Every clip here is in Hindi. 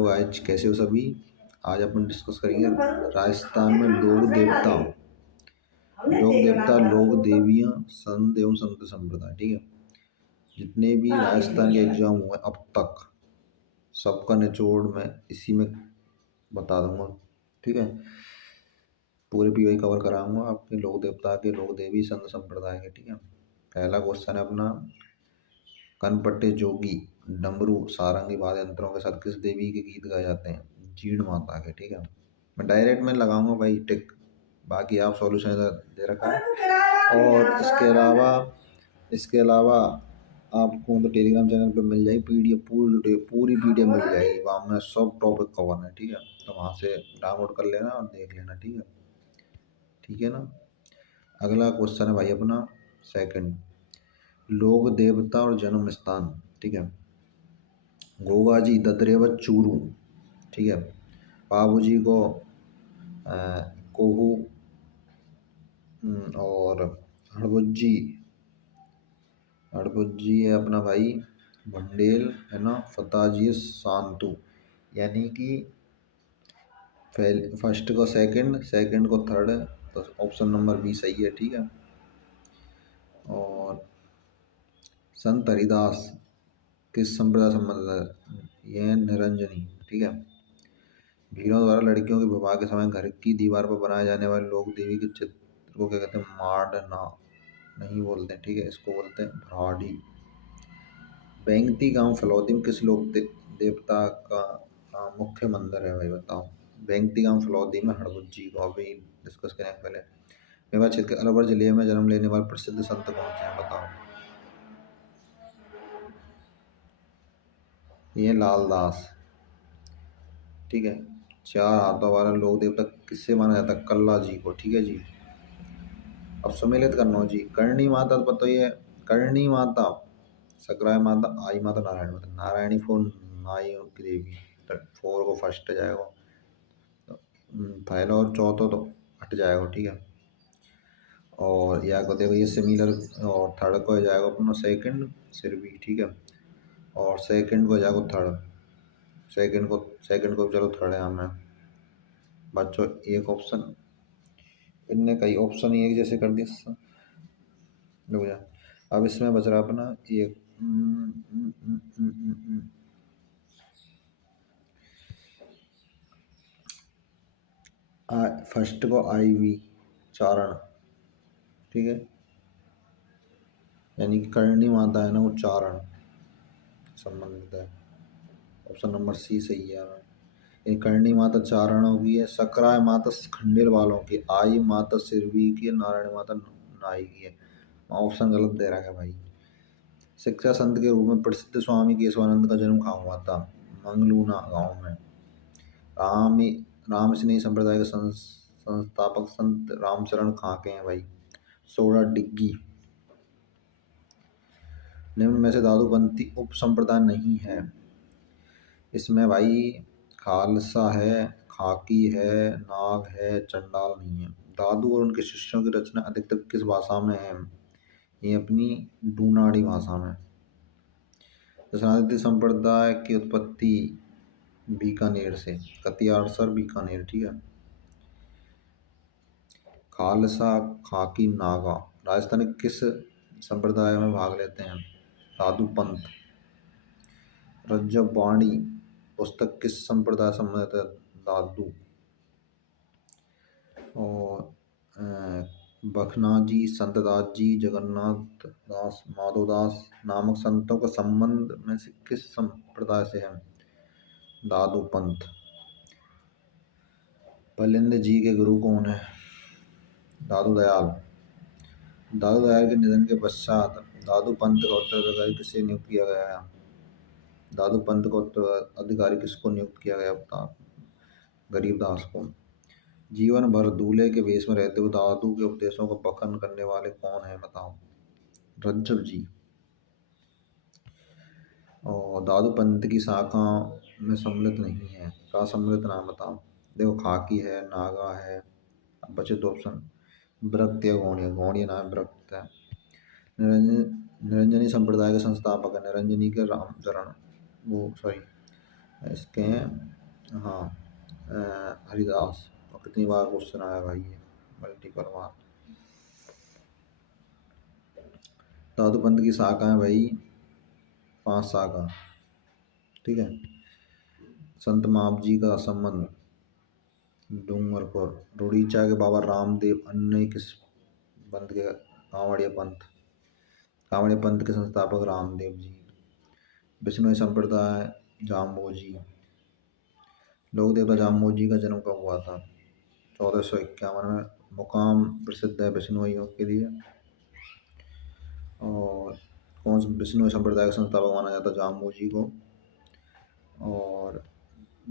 तो आज कैसे हो सभी। आज अपन डिस्कस करेंगे राजस्थान में लोक देवियाँ संत एवं संत संप्रदाय। ठीक है, जितने भी राजस्थान के एग्जाम हुए अब तक सबका निचोड़ मैं इसी में बता दूंगा। ठीक है, पूरे पीवाई कवर कराऊंगा आपके लोक देवता के, लोक देवी संत संप्रदाय के। ठीक है, पहला क्वेश्चन है अपना, कनपट्टे जोगी डमरू सारंगी वाद्य यंत्रों के साथ किस देवी के गीत गाए जाते हैं? जीण माता के। ठीक है, मैं डायरेक्ट में लगाऊंगा भाई टिक, बाकी आप सॉल्यूशन दे रखा है। और इसके अलावा आपको तो टेलीग्राम चैनल पे मिल जाएगी पीडीएफ, पूरी पीडीएफ मिल जाएगी, वहाँ में सब टॉपिक कवर है। ठीक है, तो वहाँ से डाउनलोड कर लेना और देख लेना। ठीक है, ठीक है ना। अगला क्वेश्चन है भाई अपना सेकंड, लोक देवता और जन्म स्थान। ठीक है, गोगाजी ददरेव चूरू। ठीक है, बाबूजी को कोहू, और हड़बुज्जी हड़बुज्जी है अपना भाई भंडेल, है ना। फताजी है शांतु, यानी कि फर्स्ट को सेकंड, सेकंड को थर्ड है, तो ऑप्शन नंबर बी सही है। ठीक है, और संत हरिदास किस संप्रदाय संबंधित है? यह निरंजनी। ठीक है, भीड़ों द्वारा लड़कियों के विवाह के समय घर की दीवार पर बनाए जाने वाले लोक देवी के चित्र को क्या कहते हैं? मांडना नहीं बोलते हैं। ठीक है, इसको बोलते हैं भराड़ी। बेंगती गांव फलौदी में किस लोक देवता का मुख्य मंदिर है भाई बताओ? बेंगती गांव फलौदी में हड़बुज्जी को अभी डिस्कस करें पहले। मेवात क्षेत्र के अलवर जिले में जन्म लेने वाले प्रसिद्ध संत कौन से हैं बताओ? ये लालदास। ठीक है, चार हाथों वाला लोक देवता किससे माना जाता है? कल्ला जी को। ठीक है जी, अब सम्मिलित करना हो जी। करणी माता तो पता ही है, करणी माता, सकराय माता, आई माता, नारायण माता। नारायणी फोर नाई की देवी, तो फोर को फर्स्ट जाएगा, पहला और चौथा तो हट जाएगा। ठीक है, और या को देखो ये सिमिलर, और थर्ड को जाएगा अपना सेकंड सिर भी। ठीक है, और सेकंड को जाएगा थर्ड, सेकंड को चलो थर्ड है हमें बच्चों। एक ऑप्शन इनने कई ऑप्शन ही एक जैसे कर दिया, रुक जा। अब इसमें बच रहा अपना एक, फर्स्ट को आई वी चारण। ठीक है, यानी कि करणी माता है ना, वो चारण संबंधित है। ऑप्शन नंबर सी सही है। ये करणी माता चारणों की है, सकराय माता खंडेल वालों की, आई माता सिरवी की, नारायण माता नाई की है। ऑप्शन गलत दे रहा है भाई। शिक्षा संत के रूप में प्रसिद्ध स्वामी केशवानंद का जन्म कहाँ हुआ था? मंगलूना गांव में। राम स्नेही संप्रदाय के संस्थापक संत रामचरण कहाँ के हैं भाई? सोड़ा डिग्गी। निम्न में से दादूपंथी उप संप्रदाय नहीं है। इसमें भाई खालसा है, खाकी है, नाग है, चंडाल नहीं है। दादू और उनके शिष्यों की रचना अधिकतर किस भाषा में है? ये अपनी डूनाड़ी भाषा में। दशादित्य संप्रदाय की उत्पत्ति बीकानेर से, कतियारसर बीकानेर। ठीक है, खालसा, खाकी, नागा राजस्थान के किस संप्रदाय में भाग लेते हैं? दादू पंथ। रज्जब वाणी पुस्तक किस संप्रदाय संबंधित है? दादू। और बखनाजी, संतदास जी, जगन्नाथ दास, माधोदास नामक संतों का संबंध में से किस संप्रदाय से है? दादू पंथ। बलिंद जी के गुरु कौन है? दादू दयाल। दादू दयाल के निधन के पश्चात दादू पंथ का उत्तराधिकारी किसे नियुक्त किया गया है? दादू पंथ का उत्तराधिकारी किसको नियुक्त किया गया बता? गरीबदास को। जीवन भर दूल्हे के वेश में रहते हुए दादू के उपदेशों को पखन करने वाले कौन है बताओ? रज्जब जी। और दादू पंथ की शाखा में सम्मिलित नहीं है, का सम्मिलित नाम बताओ? देखो खाकी है, नागा है, अब बचे दो ऑप्शन, ब्रक्त या गौड़िया। गौड़िया नाम ब्रक्त है। निरंजनी संप्रदाय के संस्थापक है, निरंजनी के रामचरण, वो सॉरी इसके हैं हाँ, हरिदास। और कितनी बार क्वेश्चन आया भाई, ये मल्टीपल बार। दादू पंथ की शाखा है भाई 5 शाखा, ठीक है। संत माप जी का संबंध डूंगरपुर। रुड़ीचा के बाबा रामदेव अन्य किस पंथ के? कांवड़िया पंथ। कांवड़िया पंथ के संस्थापक रामदेव जी। विष्णु संप्रदाय जाम्बोजी। लोक देवता जाम्बोजी का जन्म कब हुआ था? 1451 में। मुकाम प्रसिद्ध है बिश्नोइयों के लिए। और कौन सा विष्णु संप्रदाय का संस्थापक माना जाता है? जाम्बोजी को। और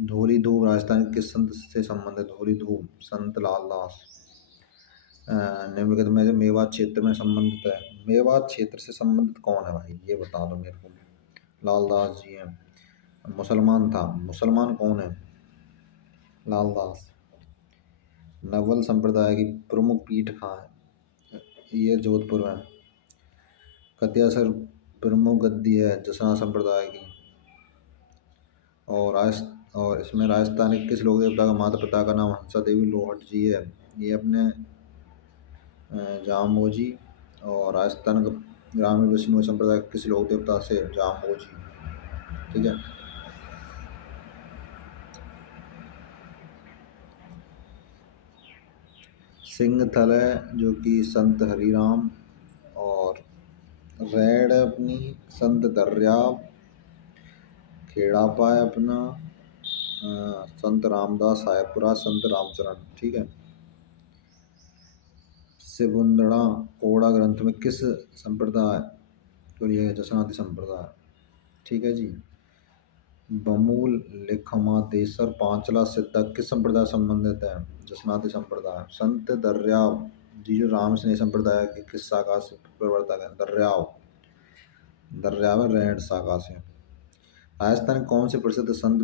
धौली धूप राजस्थान के किस संत से संबंधित? धौली धूप संत लालदास। निम्नलिखित में से मेवात क्षेत्र में संबंधित है। मेवात क्षेत्र से संबंधित कौन है भाई, ये बता दो मेरे को। लालदास जी हैं। मुसलमान था, मुसलमान कौन है? लालदास। नवल संप्रदाय की प्रमुख पीठ कहाँ है? ये जोधपुर में। कत्यासर प्रमुख गद्दी है जसना संप्रदाय की। और इसमें राजस्थान के किस लोक देवता का माता पिता का नाम हंसा देवी लोहट जी है? ये अपने जाम्बोजी। और राजस्थान का ग्रामीण विष्णु संप्रदाय किस लोक देवता से? जाम्बोजी, ठीक है। सिंहथल है जो कि संत हरिराम। और रैड है अपनी संत दर्याव। खेड़ापा है अपना संत रामदास साहेबपुरा संत रामचरण, ठीक है। सिबुंदड़ा कोड़ा ग्रंथ में किस संप्रदाय को लिया गया? जसनाति संप्रदाय, ठीक है जी। बमूल लिखमादेसर पांचला सिद्धा किस संप्रदाय से संबंधित है? जसनाति संप्रदाय। संत दर्याव जी जो राम स्नेह संप्रदाय की किस शाखा से प्रवर्तक है? दर्याव रैड शाखा से। राजस्थान के कौन से प्रसिद्ध संत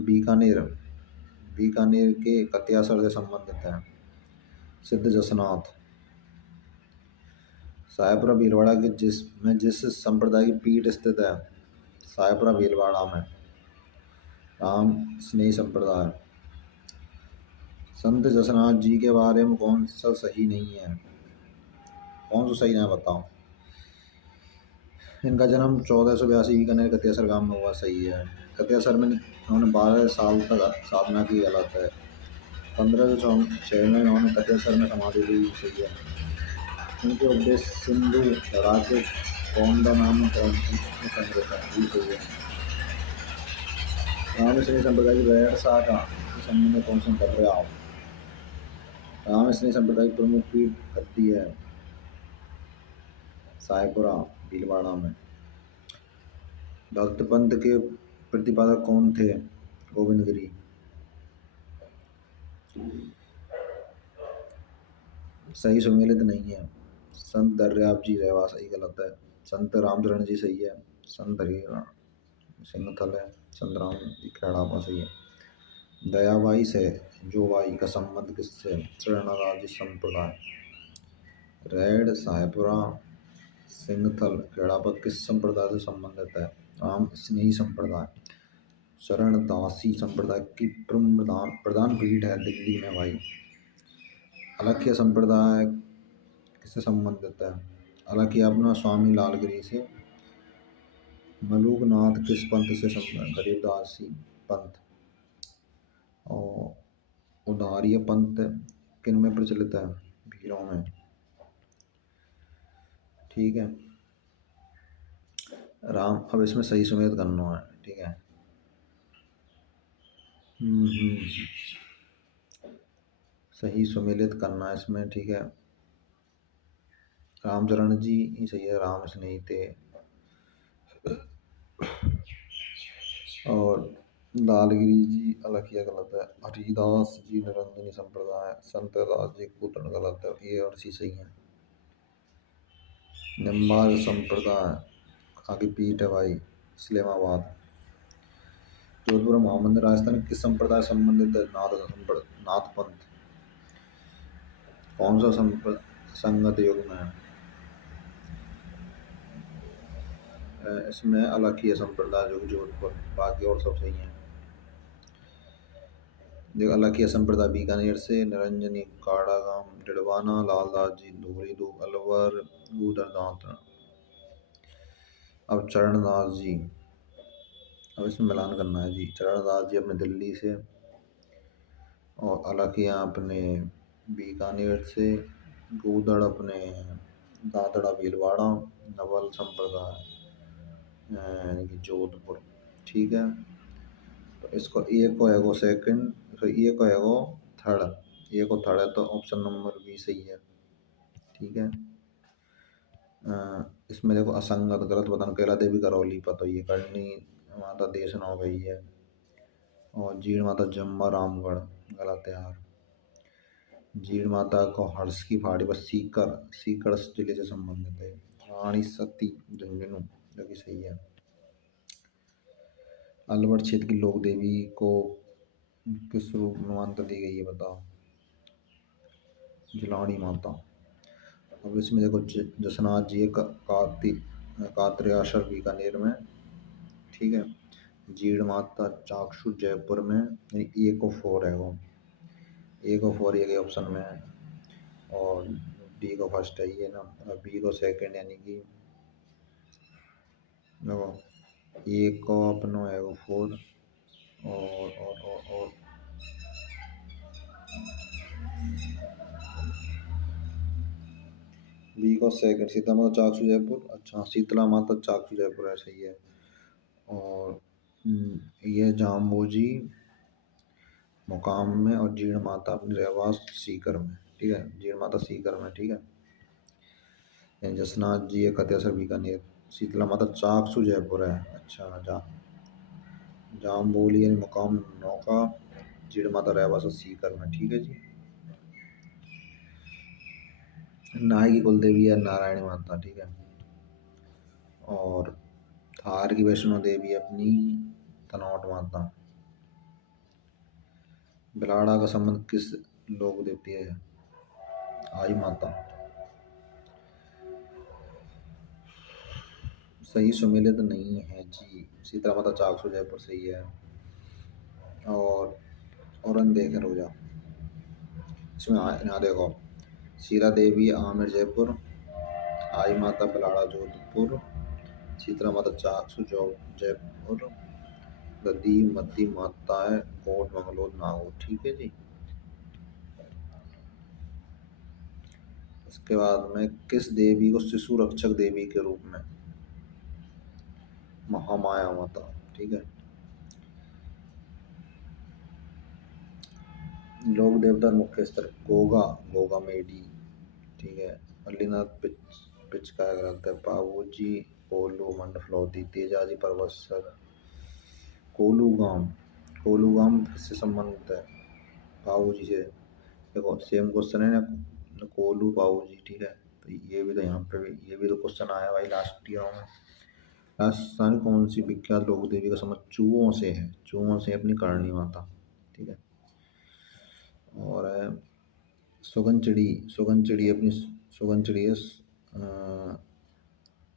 बीकानेर के कत्यासर से संबंधित है? सिद्ध जसनाथ। साहेबपुरा भीलवाड़ा के जिस संप्रदाय की पीठ स्थित है? साहेबपुरा भीलवाड़ा में राम स्नेही संप्रदाय। संत जसनाथ जी के बारे में कौन सा सही नहीं है? कौन सा सही नहीं है बताओ। इनका जन्म 1482 बीकानेर कत्यासर गांव में हुआ, सही है। कत्यासर में उन्होंने 12 साल तक साधना की, गलत है। 1506 में उन्होंने कत्यासर में समाधि ली, सही है। उनके उपदेश सिंधु लड़ाके कौंडा नामक ग्रंथ में संग्रहित है, भी सही है। रामस्नेही संप्रदाय की रैड शाखा के संबंध में कौन सा दर्याव? रामस्नेही संप्रदाय की प्रमुख पीठ गद्दी है साहेबपुरा भीलवाड़ा में। भक्त पंथ के प्रतिपादक कौन थे? गोविंदगिरी। सही सुमेलित नहीं है। संत दर्याव जी रहवा सही, गलत है। संत रामचरण जी सही है। संत हरिराम सिंहथल है। संत राम जी खेड़ापा सही है। दयाबाई से जोबाई का संबंध किससे? शरणागाजी संप्रदाय। रैड साहेबपुरा सिंहथल खेड़ापा किस संप्रदाय से संबंधित है? राम स्नेही संप्रदाय। शरणदासी संप्रदाय की प्रधान पीठ है दिल्ली में भाई। अलख्य संप्रदाय किससे संबंधित है? अलख्य अपना स्वामी लालगिरी से। मलूकनाथ किस पंथ से संबंधित? गरीबदासी पंथ। और उदारीय पंथ किन में प्रचलित है? भीलों में, ठीक है। राम, अब इसमें सही सुमेलित करना है, ठीक है। सही सुमेलित करना है इसमें, ठीक है। रामचरण जी ही सही है, राम स्नेही थे। और लालगिरी जी अलखिया गलत है। हरिदास जी निरंजनी संप्रदाय। संत दास जी कूटन गलत है, ये और सी सही है। निम्बार्क संप्रदाय आगे पीठ है भाई इस्लामाबाद। जोधपुर महामंदिर राजस्थान किस संप्रदाय से संबंधित है? नाथ पंथ। कौन सा संगत युग में है? इसमें अलखिया संप्रदाय जो जोधपुर, बाकी और सब सही है। देखो अलखिया संप्रदाय बीकानेर से, निरंजनी काड़ागाम डिडवाना, लालदास जी धूरी दो अलवर गुदरदांत। अब चरणदास जी, अब इसमें मिलान करना है जी। चरणदास जी अपने दिल्ली से, और अलखिया अपने बीकानेर से, गूदड़ अपने दादड़ा भीलवाड़ा, नवल संप्रदाय यानी कि जोधपुर। ठीक है, तो इसको ए को है वो सेकंड, तो ए को है वो थर्ड, ए को थर्ड है तो ऑप्शन नंबर बी सही है। ठीक है, इसमें देखो असंगत गलत बताना, कैला देवी करौली पर, तो ये करनी माता देशन हो गई है, और जीण माता जम्बा रामगढ़ गलत है यार। जीण माता को हर्ष की पहाड़ी पर सीकर, सीकर जिले से संबंधित है। रानी सती झुंझुनू जो कि सही है। अलवर क्षेत्र की लोक देवी को किस रूप में मान्यता दी गई है बताओ। जिलानी माता। अब इसमें देखो जसनाथ जी कात्रियाशर बीकानेर में। ठीक है, जीण माता चाक्षु जयपुर में, यानी ए को 4 है वो, ए को 4 ये ऑप्शन में है, और डी को फर्स्ट है ये ना, बी को सेकंड, यानी कि देखो ए को अपनो है वो 4, और बी को सेकंड सीता माता चाक्षु जयपुर। अच्छा, शीतला माता चाक्षु जयपुर है, सही है। और ये जाम्बोजी मुकाम में, और जीण माता अपने रहवास सीकर में। ठीक है, जीण माता सीकर में। ठीक है, जसनाथ जी एक कतेसर बीकानेर, शीतला माता चाक्षु जयपुर है। अच्छा, जाम्बोली यानी मुकाम नौका, जीण माता रहवास सीकर में। ठीक है जी। नाई की कुल देवी है नारायणी माता। ठीक है, और धार की वैष्णो देवी अपनी तनौट माता। बिलाड़ा का संबंध किस लोक देवती है। आई माता। सही सुमेलित नहीं है जी, शीतला माता चाक्षु जयपुर सही है। और देखें रुक जा, इसमें यहाँ देखो शीला देवी आमिर जयपुर, आई माता बिलाड़ा जोधपुर, शीतला माता चाक्षु जयपुर, ददी मद्दी माता है कोट मंगलोर नागौर। ठीक है जी। इसके बाद में किस देवी को शिशु रक्षक देवी के रूप में, महामाया माता। ठीक है, लोक देवता मुख्य स्तर गोगा, गोगा मेडी। ठीक है, अलीनाथ पिच का ग्रंथ है। पावूजी कोलू मंडफलौती, तेजाजी परवत्सर, कोलूगाम, कोलूगाम से संबंधित है पावूजी से। देखो सेम क्वेश्चन है ना, कोलू पावूजी। ठीक है, तो ये भी तो यहाँ पे भी, ये भी तो क्वेश्चन आया भाई लास्ट ईयर में। राजस्थान कौन सी विख्यात लोक देवी का संबंध चूहों से है, चूहों से अपनी करणी माता। ठीक है, और है सुगनचिड़ी, सुगनचिड़ी अपनी सुगनचिड़ी है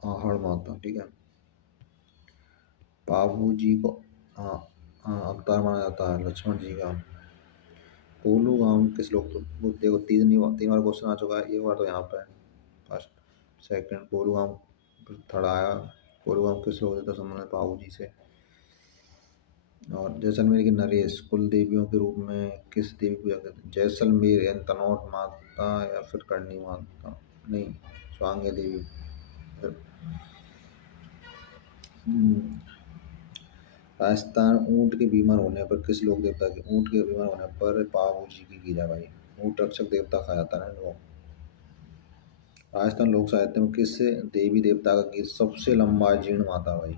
आहड़ माता। ठीक है, बाबू जी को अवतार माना जाता है लक्ष्मण जी का। कोलू गांव किस लोग, तो देखो तीन बार क्वेश्चन आ चुका है, एक बार तो यहाँ पे है फर्स्ट सेकंड, कोलू गांव थर्ड आया। कोलू गांव किस लोग देता संबंध बाबू जी से। और जैसलमेर की नरेश कुल देवियों के रूप में किस देवी को पूजा करते हैं। जैसलमेर यानी तनौट माता या फिर करणी माता, नहीं स्वांगे देवी। राजस्थान ऊंट के बीमार होने पर किस लोक देवता के, ऊंट के बीमार होने पर बाबू जी की कीजा भाई, ऊंट रक्षक देवता कहा जाता है वो। राजस्थान लोक साहित्य में किस देवी देवता का गीत सबसे लंबा है, जीण माता भाई।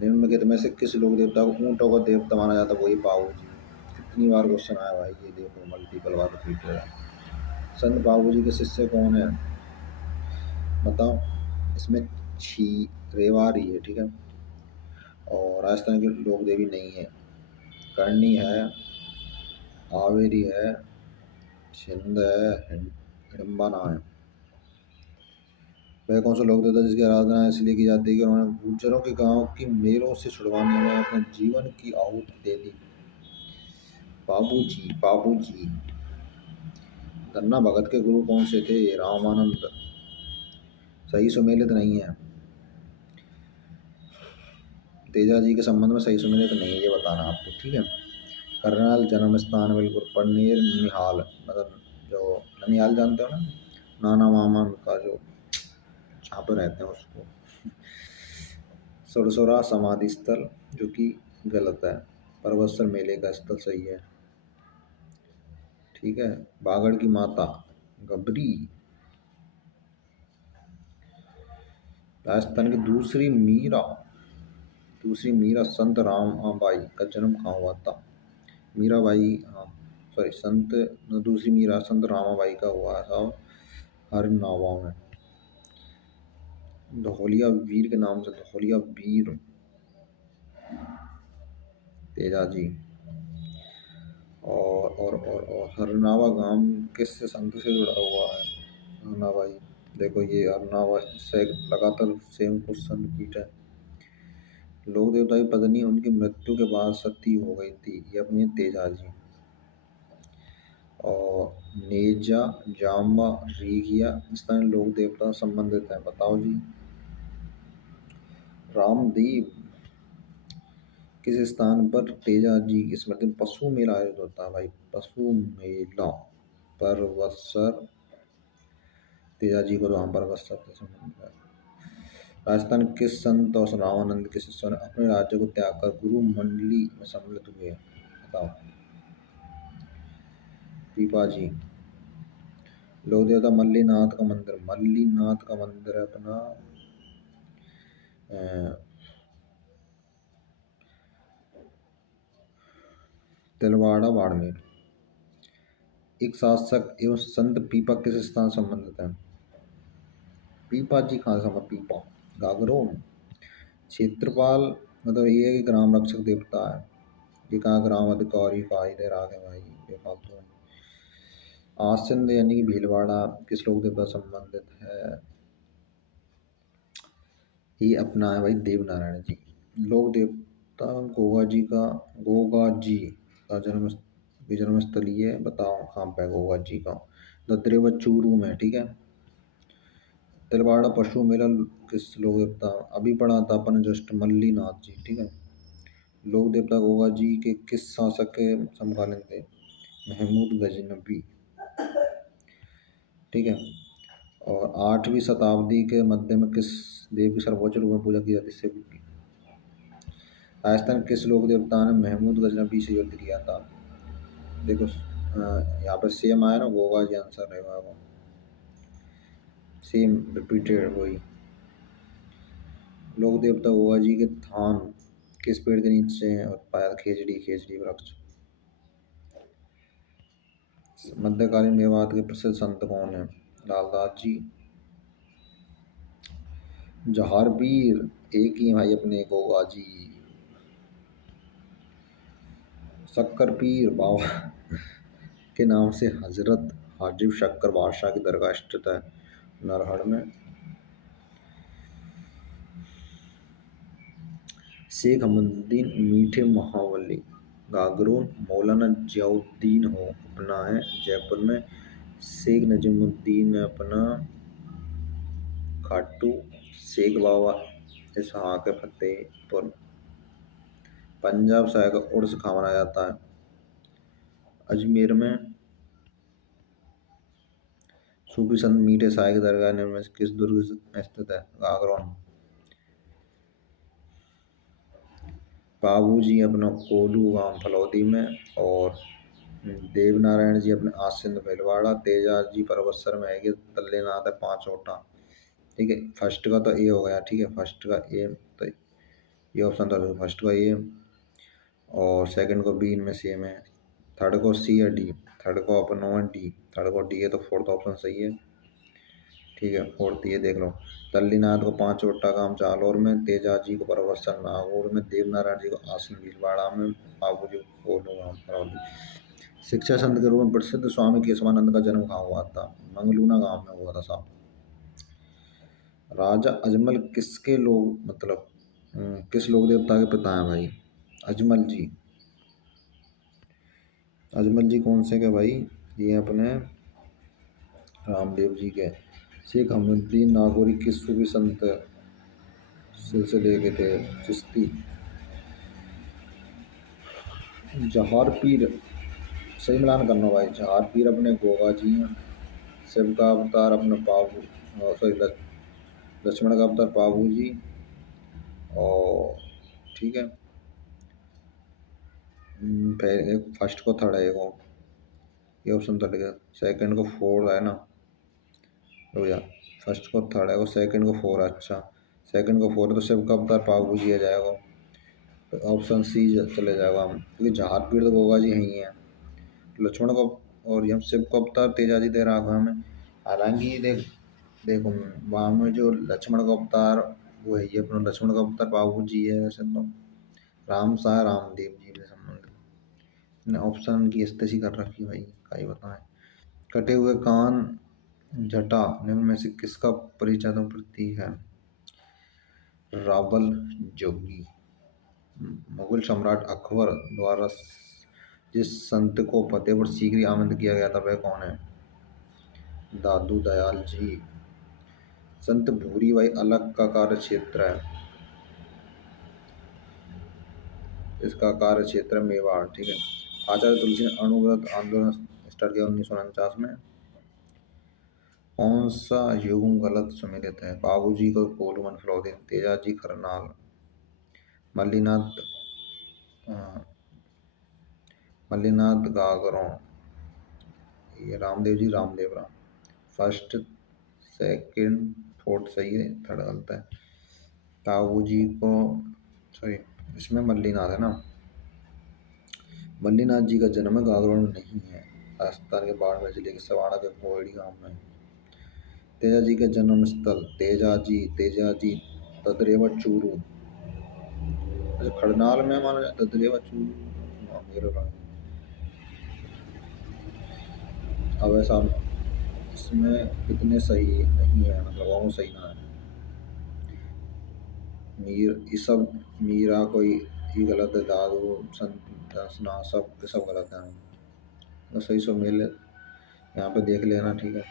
निम्नलिखित में से किस लोक देवता को ऊंटों का देवता माना जाता है, वही बाबू जी। कितनी बार क्वेश्चन आया भाई, ये देखो मल्टीपल बार रिपीट हो रहा। संत बाबू जी के शिष्य कौन है बताओ। इसमें छी रेवारी है। ठीक है, और राजस्थान की लोक देवी नहीं है, करनी है, हावेरी है, छिंद है, हिडम्बा है। वह कौन सा लोक देवता जिसकी आराधना इसलिए की जाती है कि उन्होंने गुर्जरों के गांव की मेरों से छुड़वाने में अपने जीवन की आहुति दे दी। बाबूजी बाबूजी। गन्ना भगत के गुरु कौन से थे? रामानंद। सही सुमेलित नहीं है। तेजा जी के संबंध में सही सुमेलित नहीं है, ये बताना आपको, ठीक है। करनाल जन्म स्थान बिल्कुल पन्नीर निहाल, मतलब जो ननिहाल जानते हो ना, नाना मामा का जो जहाँ पर रहते हैं उसको। सुरसुरा समाधि स्थल, जो कि गलत है। परबतसर मेले का स्थल सही है, ठीक है। बागड़ की माता गबरी। राजस्थान की दूसरी मीरा संत रामाबाई का जन्म कहाँ हुआ था? मीराबाई, हाँ सॉरी, संत दूसरी मीरा संत रामाबाई का हुआ था हरनावा में, धौलिया वीर के नाम से, धौलिया वीर। तेजा जी। और हरनावा गांव किस संत से जुड़ा हुआ है? हरनाबाई। देखो ये हरनावा से लगातार सेम क्वेश्चन रिपीट है। लोक देवता की पत्नी उनकी मृत्यु के बाद सती हो गई थी, ये अपनी तेजा जी। और नेजा, जाम्बा, रीगिया स्थानीय लोक देवता संबंधित है, बताओ जी। रामदीप। किस स्थान पर तेजा जी की स्मृति में पशु मेला आयोजित होता है? भाई पशु मेला परबतसर। तेजा जी को तो हम परबतसर से संबंध है। राजस्थान किस संत और रामानंद के शिष्यों ने अपने राज्य को त्याग कर गुरु मंडली में सम्मिलित हुए? बताओ। पीपा जी। लोक देवता मल्लीनाथ का मंदिर है अपना तिलवाड़ा बाड़मेर। एक शासक एवं संत पीपा किस स्थान से संबंधित है? पीपा जी कहाँ से? पीपा गागरोन। क्षेत्रपाल मतलब ये एक ग्राम रक्षक देवता है, ये कहाँ ग्राम अधिकारी का ही दे रहा है भाई, बेफालतू है। आसिंद यानी कि भीलवाड़ा किस लोक देवता संबंधित है? ये अपना है भाई देवनारायण जी। लोक देवता गोगा जी का जन्म स्थलीय बताओ कहाँ पे है गोगा जी का? दद्रेवा चूरू में, ठीक है। तिलवाड़ा पशु मेला किस लोक देवता? अभी पढ़ा था अपन जस्ट, मल्लीनाथ जी, ठीक है। लोक देवता गोगा जी के किस शासक के समकालीन थे? महमूद गजनबी, ठीक है। और 8वीं शताब्दी के मध्य में किस देव की सर्वोच्च रूप में पूजा की जाती है? शिव की। राजस्थान किस लोक देवता ने महमूद गजनबी से युद्ध किया था? देखो यहाँ पर सेम आया ना, गोगा जी आंसर रहेगा वो, सेम रिपीटेड वही। लोक देवता गोगा जी के थान किस पेड़ के नीचे हैं? और पाया खेजड़ी वृक्ष। मध्यकालीन मेवात के प्रसिद्ध संत कौन है? लालदास जी। जहारवीर एक ही भाई अपने गोगा जी। शक्कर पीर बाबा के नाम से हजरत हाजिब शक्कर बादशाह की दरगाह स्थित है नरहड़ में। शेख हमदुद्दीन मीठे महावली गागरोन मौलाना जियाउद्दीन हो अपना है जयपुर में। शेख नजीमुद्दीन अपना खाटू। शेख बाबा इसहाक फतेहपुर। पंजाब शहर का उर्स कहाँ मनाया जाता है? अजमेर में। सूफी संत मीठे साय की दरगाह में किस दुर्ग में स्थित है? गागरोन। बाबू जी अपना कोलू गांव फलौदी में। और देवनारायण जी अपने आसिंद भीलवाड़ा। तेजा जी परबतसर में है कि तल्लेनाथ है 5 ओटा, ठीक है। फर्स्ट का तो ए हो गया, ठीक है, फर्स्ट का ए, तो ये ऑप्शन था फर्स्ट का ए, और सेकंड को बी, इनमें सेम है। थर्ड को सी या डी? थर्ड को अपन नो डी, थर्ड को डी है, तो फोर्थ ऑप्शन सही है, ठीक है। फोर्थ ये देख लो। तल्लीनाथ को 5 ओटा गांव जालौर में, तेजा जी को परबतसर नागौर में, देवनारायण जी को आसिन भीलवाड़ा में, बाबू जी को कोलू गांव फलौदी। शिक्षा संत के रूप में प्रसिद्ध स्वामी केशवानंद का जन्म कहाँ हुआ था? मंगलूना गांव में हुआ था साहब। राजा अजमल किसके लोग मतलब किस लोक देवता के पिता हैं भाई? अजमल जी। अजमल जी कौन से के भाई? ये अपने रामदेव जी के। शेख हमदुद्दीन नागौरी किस सूफी संत सिलसिले के थे? चिश्ती। जहार पीर, सही मिलान करना भाई। जहार पीर अपने गोगा जी हैं। शिव का अवतार अपने पाबू, सॉरी, लक्ष्मण का अवतार पाबू जी। और ठीक है, फर्स्ट को थर्ड है, वो ये ऑप्शन तो गया। सेकंड को फोर है ना, हो गया। फर्स्ट को थर्ड है, वो सेकंड को फोर है। अच्छा, सेकंड को फोर है तो शिव का अवतार पाबू जी आ जाएगा। तो ऑप्शन सी चले जाएगा हम, क्योंकि जहार पीर तो गोगा जी ही हैं। लक्ष्मण को और हम शिव को अवतार तेजा जी दे रहा हमें। हालांकि देखो वहाँ में जो लक्ष्मण का अवतार वो है, ये अपना लक्ष्मण का अवतार बाबू जी है। वैसे तो राम सा रामदेव जी से संबंधित ऑप्शन की स्थिति कर रखी भाई, क्या ही बताएं। कटे हुए कान जटा निम्न में से किसका परिचालन प्रतीक है? रावल जोगी। मुगल सम्राट अकबर द्वारा जिस संत को फतेहपुर सीकरी आमंत्रित किया गया था वह कौन है? दादू दयाल जी। संत भूरी भाई अलग का कार्य क्षेत्र है, इसका कार्य क्षेत्र मेवाड़। ठीक है। आचार्य तुलसी ने अणुव्रत आंदोलन स्टार्ट किया 1949 में। कौन सा युग्म गलत सुमेलित है? बाबूजी को कोलू मनफलोदीन, तेजाजी खरनाल, मल्लीनाथ मल्लीनाथ गागरों। ये Ramdev ji Ramdev Ram. First second fourth सही है, थर्ड गलत है। ताऊ जी को, सॉरी, इसमें मल्लीनाथ है ना। मल्लीनाथ जी का जन्म गागरों में नहीं है, राजस्थान के बाड़मेर जिले के सवाड़ा के कोयड़ी गांव में। तेजा जी का जन्म स्थल तेजा जी ददरेवा चूरू। अच्छा, खड़नाल में माना जाए ददरेवा चूरू। हाँ, मेरे भाई। अब ऐसा इसमें कितने सही नहीं है, मतलब वो सही ना है। ये सब मीरा कोई ही गलत है, दादू संत दसना सब गलत है। तो सही सो मिले यहाँ पे देख लेना, ठीक है।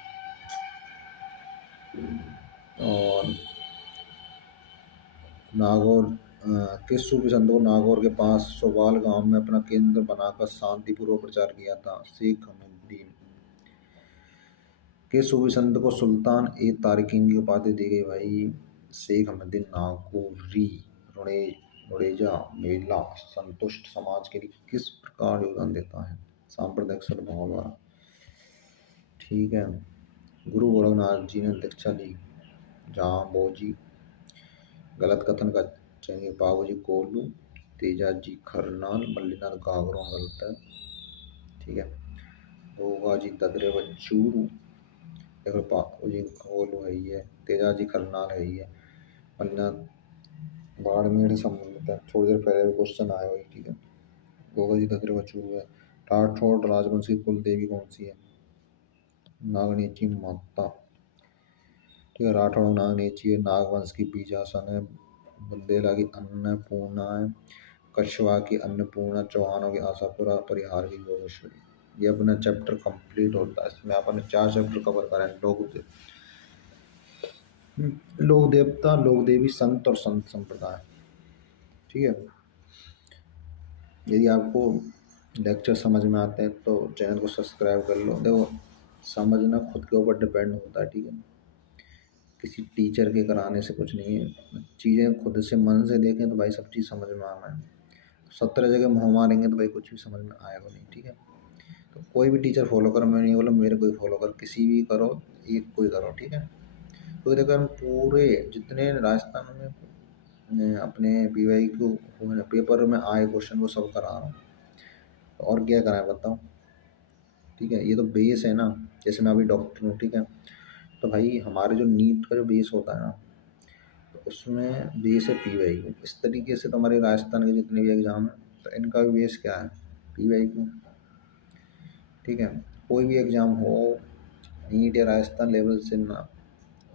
और नागौर किस सूफी संत को नागौर के पास सोबाल गांव में अपना केंद्र बनाकर शांतिपूर्वक प्रचार किया था? शेख हमदुद्दीन। किस सूफी संत को सुल्तान ए तारिकीन की उपाधि दी गई भाई? शेख हमदुद्दीन नागौरी। रुड़ेजा मेला संतुष्ट समाज के लिए किस प्रकार योगदान देता है? सांप्रदायिक सद्भाव द्वारा। ठीक है। गुरु गोरखनाथ जी ने दीक्षा ली जहाँ बोजी। गलत कथन का चाहिए। बाबू जी कोल्लू, तेजा जी खरनाल, मल्लीनाथ गागरों गलत है। ठीक है। गोगा जी ददरे व चूरू। देखो बाबू जी कोल्लू है ही है, तेजा जी खरनाल है ही है, मल्लीनाथ बाड़मेर से संबंधित है। थोड़ी देर पहले भी क्वेश्चन आया हुआ है, ठीक है। गोगा जी ददरे व चूरू है। राठौड़ राजवंश की कुल देवी कौन सी है? नागनेची माता। ठीक है। राठौड़ नागनेची है, नागवंश की बीजासन है, बुंदेला की अन्नपूर्णा है, कछवा की अन्नपूर्णा, चौहानों की आशापुरा, परिहार की योगेश्वरी। ये अपना चैप्टर कंप्लीट होता है। इसमें अपन 4 चैप्टर कवर करें। लोक देवता, लोक देवी, संत और संत संप्रदाय। ठीक है। यदि आपको लेक्चर समझ में आते हैं तो चैनल को सब्सक्राइब कर लो। देखो, समझना खुद के ऊपर डिपेंड होता है, ठीक है। किसी टीचर के कराने से कुछ नहीं है। चीज़ें खुद से मन से देखें तो भाई सब चीज़ समझ में आना है। 17 जगह मुँह मारेंगे तो भाई कुछ भी समझ में आएगा नहीं, ठीक है। तो कोई भी टीचर फॉलो करो, मैं नहीं बोला मेरे कोई फॉलो कर, किसी भी करो, एक कोई करो, ठीक है। तो देखो हम पूरे जितने राजस्थान में अपने पीवाई को पेपर में आए क्वेश्चन वो सब करा रहा हूँ। तो और क्या कराए बताओ, ठीक है। ये तो बेस है ना। जैसे मैं अभी डॉक्टर हूँ, ठीक है। तो भाई हमारे जो नीट का जो बेस होता है ना, तो उसमें बेस है पीवाई क्यू। इस तरीके से तो हमारे राजस्थान के जितने भी एग्जाम है तो इनका भी बेस क्या है? P Y Q. ठीक है। कोई भी एग्ज़ाम हो, नीट या राजस्थान लेवल से ना,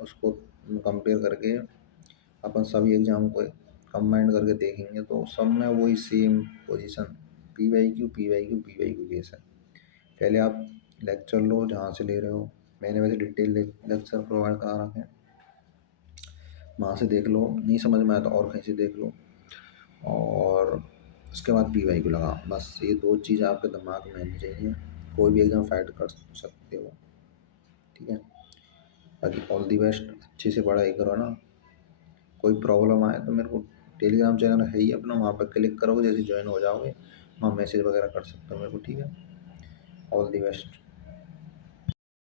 उसको कंपेयर करके अपन सभी एग्ज़ाम को कंबाइंड करके देखेंगे तो सब में वही same position, P Y Q base है। पहले आप लेक्चर लो जहाँ से ले रहे हो। मैंने वैसे डिटेल लेक्चर प्रोवाइड करा रखे हैं, वहाँ से देख लो। नहीं समझ में आया तो और कहीं से देख लो। और उसके बाद PY को लगा। बस ये 2 चीज़ आपके दिमाग में आनी चाहिए, कोई भी एग्ज़ाम फाइट कर सकते हो। ठीक है, बाकी ऑल दी बेस्ट, अच्छे से पढ़ाई करो ना। कोई प्रॉब्लम आए तो मेरे को टेलीग्राम चैनल है ही अपना, वहाँ पर क्लिक करोगे जैसे ज्वाइन हो जाओगे, वहाँ मैसेज वगैरह कर सकते हो मेरे को। ठीक है, ऑल दी बेस्ट।